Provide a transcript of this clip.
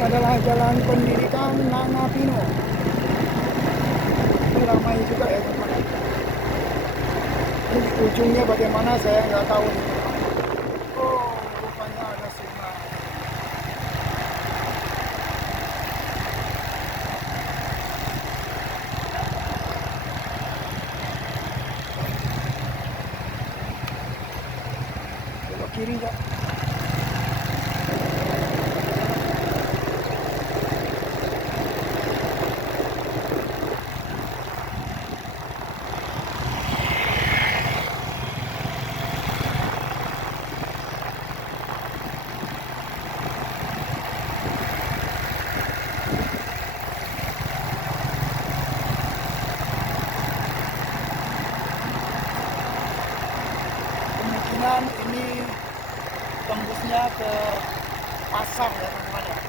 adalah Jalan Pendidikan Nana Pino. Ini ramai juga ya teman-teman. Ini di ujungnya bagaimana saya nggak tahu nih. Oh, rupanya ada sungai. Belok kiri ya. Kemungkinan ini tembusnya ke pasar ya teman-teman ya.